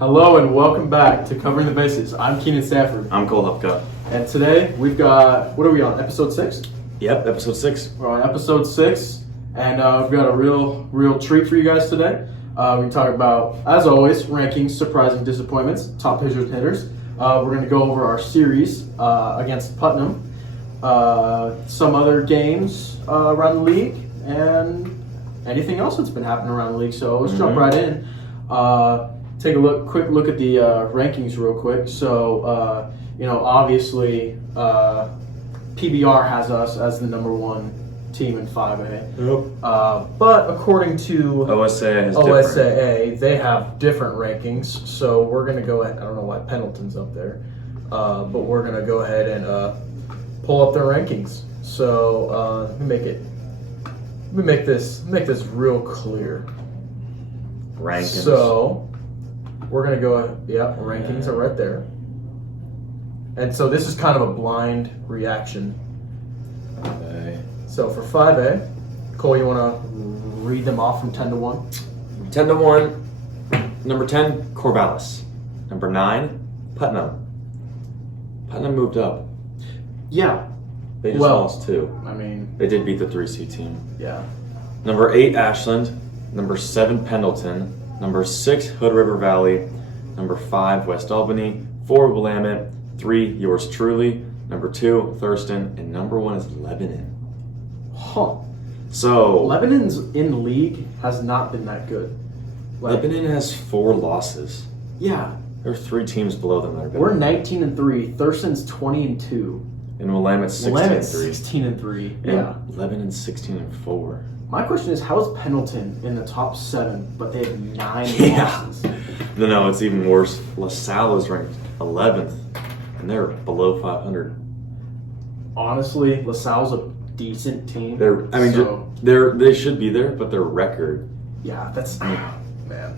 Hello and welcome back to Covering the Bases. I'm Keenan Stafford. I'm Cole Hupka. And today we've got, what are we on, episode 6? Yep, episode 6. We're on episode 6, and we've got a real treat for you guys today. We talk about, as always, rankings, surprising disappointments, top pitchers and hitters. We're going to go over our series against Putnam, some other games around the league, and anything else that's been happening around the league. So let's jump right in. Take a quick look at the rankings real quick. So, obviously, PBR has us as the number one team in 5A. Yep. But according to OSA, they have different rankings. So we're going to go ahead. I don't know why Pendleton's up there, but we're going to go ahead and pull up their rankings. So let me make this real clear. Rankings. So we're going to go, rankings are right there. And so this is kind of a blind reaction. Okay. So for 5A, Cole, you want to read them off from 10 to 1? 10 to 1. Number 10, Corvallis. Number 9, Putnam. Putnam moved up. Yeah. They just lost 2. I mean, They did beat the 3C team. yeah. Number 8, Ashland. Number 7, Pendleton. Number 6, Hood River Valley. Number 5, West Albany. 4, Willamette. 3, yours truly. Number 2, Thurston. And number 1 is Lebanon. Huh. So Lebanon's in the league has not been that good. Lebanon has 4 losses. Yeah. There are 3 teams below them that are better. We're 19-3. Thurston's 20-2. And Willamette's 16-3. Willamette's 16-3. And Yeah. Lebanon's 16-4. My question is, how is Pendleton in the top 7, but they have 9 Yeah. losses? No, it's even worse. LaSalle is ranked 11th, and they're below 500. Honestly, LaSalle's a decent team. They should be there, but their record. Yeah, that's man.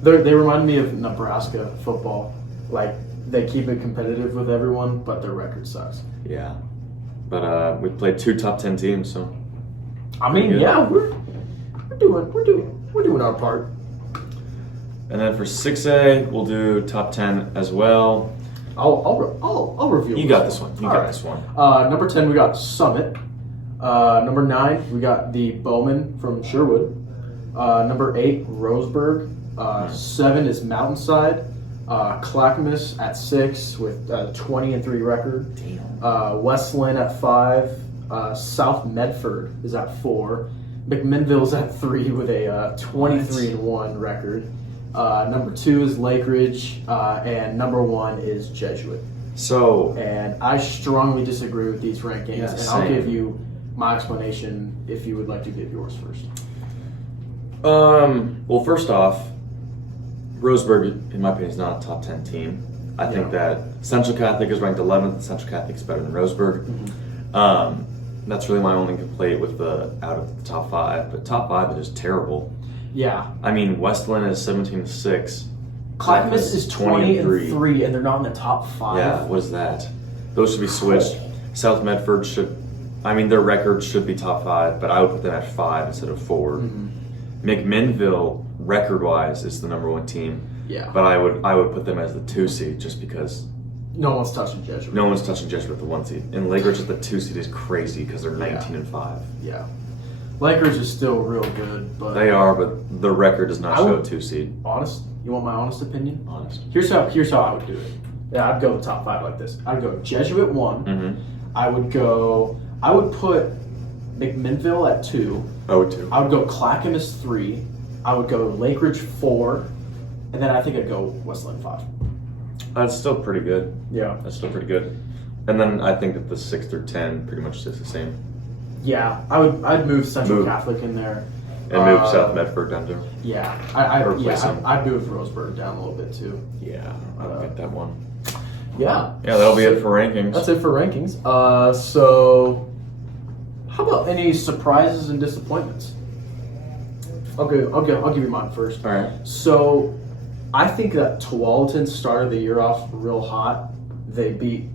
They remind me of Nebraska football. Like they keep it competitive with everyone, but their record sucks. Yeah, but we played 2 top 10 teams, so. I mean, yeah, we're doing our part. And then for 6A, we'll do top 10 as well. I'll review. You got this one. You got this one. Number 10, we got Summit. Number 9, we got the Bowman from Sherwood. Number 8, Roseburg. 7 is Mountainside. Clackamas at 6 with a 20-3 record. Damn. Westland at 5. South Medford is at 4. McMinnville's at 3 with a 23-1 record. Number 2 is Lake Ridge, and number 1 is Jesuit. So, And I strongly disagree with these rankings, Yeah, and same. I'll give you my explanation if you would like to give yours first. well, first off, Roseburg, in my opinion, is not a top 10 team. I think that Central Catholic is ranked 11th. Central Catholic is better than Roseburg. That's really my only complaint with out of the top 5. But top 5 is just terrible. Yeah. I mean, Westland is 17-6. Clackamas is 20-3, and they're not in the top 5. Yeah, what is that? Those should be switched. South Medford their record should be top 5, but I would put them at 5 instead of 4. McMinnville, record-wise, is the number 1 team. Yeah. But I would put them as the 2 seed just because No one's touching Jesuit. no one's touching Jesuit at the 1 seed. And Lake Ridge at the 2 seed is crazy because they're 19-5. Yeah. Lake Ridge is still real good, but They are, but the record does not show a 2 seed. honest. You want my honest opinion? Honest. Here's how I would do it. Yeah, I'd go the top 5 like this. I'd go Jesuit 1. Mm-hmm. I would put McMinnville at 2. Oh, 2. I would go Clackamas 3. I would go Lake Ridge 4. And then I think I'd go Westland 5. That's still pretty good. Yeah. That's still pretty good. And then I think that the 6 through 10 pretty much stays the same. Yeah. I'd move Central Catholic in there. And move South Medford down too. Yeah. I'd move Roseburg down a little bit too. Yeah, I don't get that one. Yeah. Yeah, that'll be it for rankings. That's it for rankings. So how about any surprises and disappointments? Okay, I'll give you mine first. All right. So I think that Tualatin started the year off real hot. They beat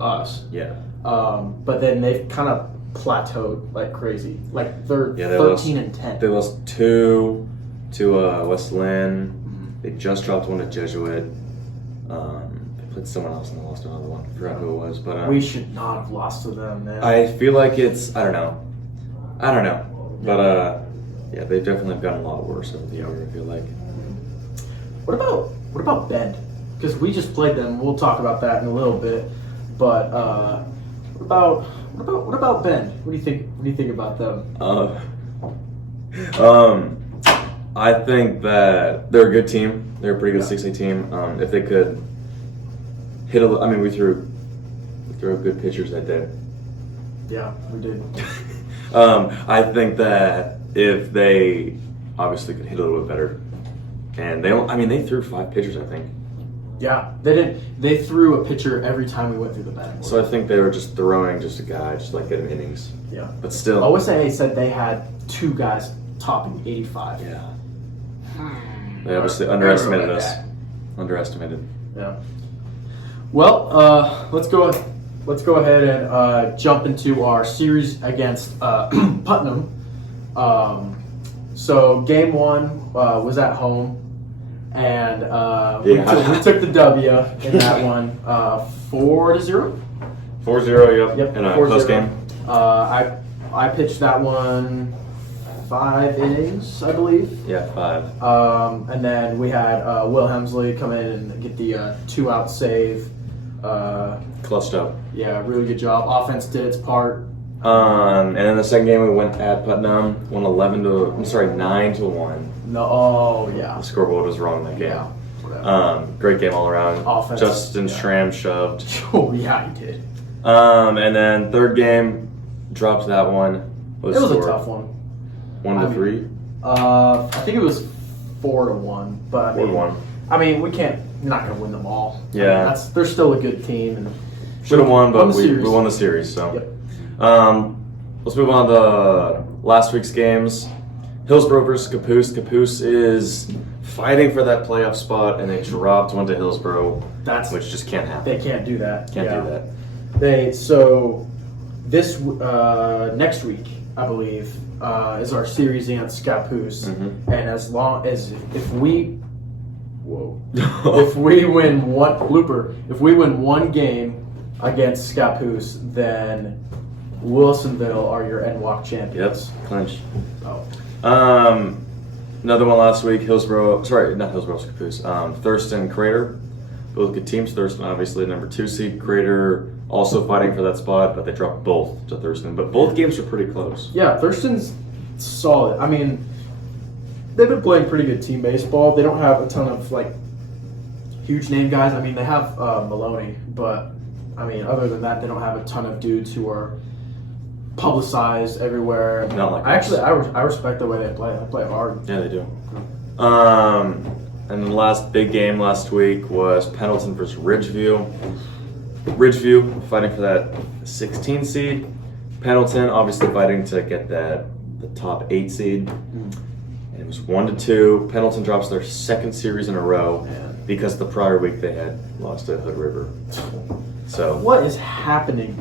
us. Yeah. But then they've kind of plateaued like crazy. Like they're Yeah, 13 and 10. They lost 2 to West Lynn, They just dropped one at Jesuit. They played someone else and they lost another one. I forgot who it was, but we should not have lost to them, man. I feel like it's I don't know, but yeah, they definitely have gotten a lot worse over the year. I feel like. What about Bend? Because we just played them. We'll talk about that in a little bit. But what about Bend? What do you think about them? I think that they're a good team. They're a pretty good 6A team. If they could hit we threw good pitchers that day. Yeah, we did. I think that if they obviously could hit a little bit better, and they threw 5 pitchers, I think. Yeah, they did. They threw a pitcher every time we went through the batting. So I think they were just throwing just a guy, just like getting innings. Yeah, but still. OSAA said they had 2 guys topping 85. Yeah. They obviously underestimated us. Underestimated. Yeah. Well, let's go ahead and jump into our series against Putnam. So game 1 was at home, and we took the W in that one, 4-0. 4-0, Yep. In a close game. I pitched that one 5 innings, I believe. Yeah, 5. And then we had Will Hemsley come in and get the 2-out save. Clutched up. Yeah, really good job. Offense did its part. And then the second game we went at Putnam, won 9-1. No, yeah. The scoreboard was wrong that game. Yeah. Whatever. Great game all around. Offense. Justin Schramm shoved. Oh yeah, he did. And then third game, dropped that one. It was a tough one. 1-3. I think it was 4-1, but 4-1. I mean, we're not gonna win them all. Yeah. I mean, they're still a good team, and should have won, but we series. won the series. So, Yep. Let's move on to last week's games. Hillsborough versus Caboose. Caboose is fighting for that playoff spot, and they dropped one to Hillsborough, which just can't happen. They can't do that. Can't do that. So this next week, I believe, is our series against Caboose, Mm-hmm. and as long as if we win one game against Caboose, then Wilsonville are your NWAC champions. Yep, clinch. Oh. Another one last week. Not Hillsborough, Caboose. Thurston, Crater, both good teams. Thurston, obviously, number 2 seed. Crater also fighting for that spot, but they dropped both to Thurston. But both games were pretty close. Yeah, Thurston's solid. I mean, they've been playing pretty good team baseball. They don't have a ton of huge name guys. I mean, they have Maloney, but I mean, other than that, they don't have a ton of dudes who are publicized everywhere. Not like I respect the way they play. They play hard. Yeah, they do. And the last big game last week was Pendleton versus Ridgeview. Ridgeview fighting for that 16 seed. Pendleton obviously fighting to get the top 8 seed. And it was 1-2. Pendleton drops their second series in a row because the prior week they had lost to Hood River. So what is happening?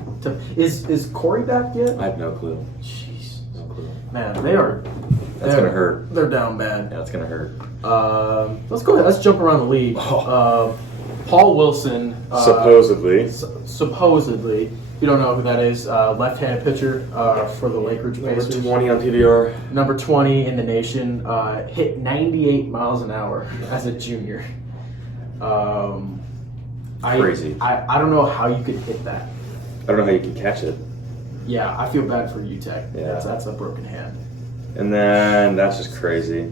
Is Corey back yet? I have no clue. Jeez, No clue. man, That's gonna hurt. They're down bad. Yeah, it's gonna hurt. Let's go ahead. Let's jump around the league. Paul Wilson. Supposedly. You don't know who that is. Left-handed pitcher for the Lake Ridge Number Pacers. 20 on PBR. Number 20 in the nation. Hit 98 miles an hour as a junior. Crazy. I don't know how you could hit that. I don't know how you can catch it. Yeah, I feel bad for UTEC. Yeah. That's a broken hand. And then that's just crazy.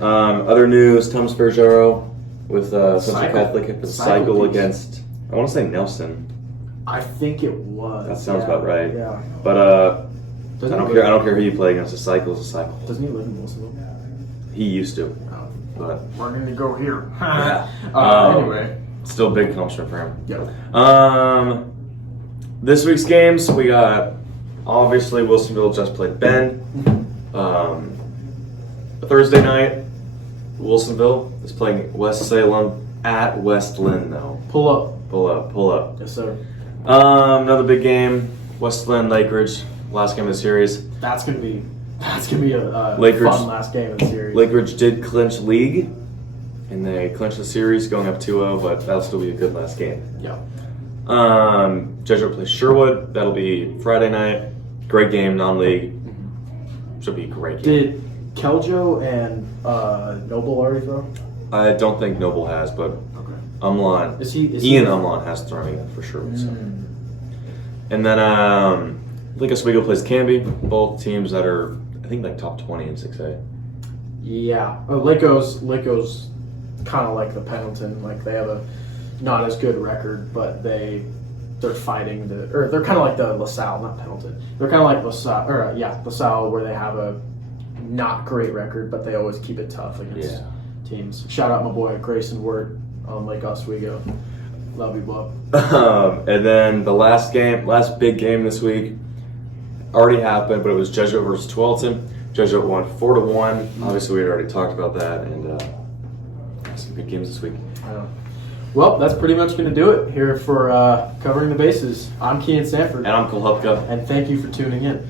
Other news: Thomas Bergero with Central Catholic hit the cycle against. I want to say Nelson. I think it was. That sounds about right. Yeah. But I don't care who you play against. A cycle is a cycle. Doesn't he live in Wilsonville? He used to. But we're gonna go here. Anyway, still a big accomplishment for him. Yep. This week's games we got. Obviously, Wilsonville just played Bend. Thursday night, Wilsonville is playing West Salem at Westland, though. Pull up. Yes, sir. Another big game, Westland Lake Ridge, last game of the series. That's gonna be a Lake Ridge, fun last game of the series. Lake Ridge did clinch league, and they clinched the series going up 2-0, but that'll still be a good last game. Yeah. Jesuit plays Sherwood. That'll be Friday night. Great game, non-league. Should be a great game. Did Keljo and Noble already throw? I don't think Noble has, but Okay. Umlan. Ian Umlan has thrown for sure. So. And then Lake Oswego plays Canby. Both teams that are, I think, like top 20 in 6A. Yeah. Laco's kind of like the Pendleton. Like they have a not as good record, but they're fighting they're kind of like the LaSalle, not Pendleton. They're kind of like LaSalle, where they have a not great record, but they always keep it tough against teams. Shout out my boy Grayson Wirt on Lake Oswego. Love you, bub. And then the last big game this week already happened, but it was Jesuit versus Tualatin. Jesuit won 4-1. Obviously, we had already talked about that, and some good games this week. Yeah. Well, that's pretty much going to do it here for covering the bases. I'm Keenan Sanford. And I'm Cole Hupka. And thank you for tuning in.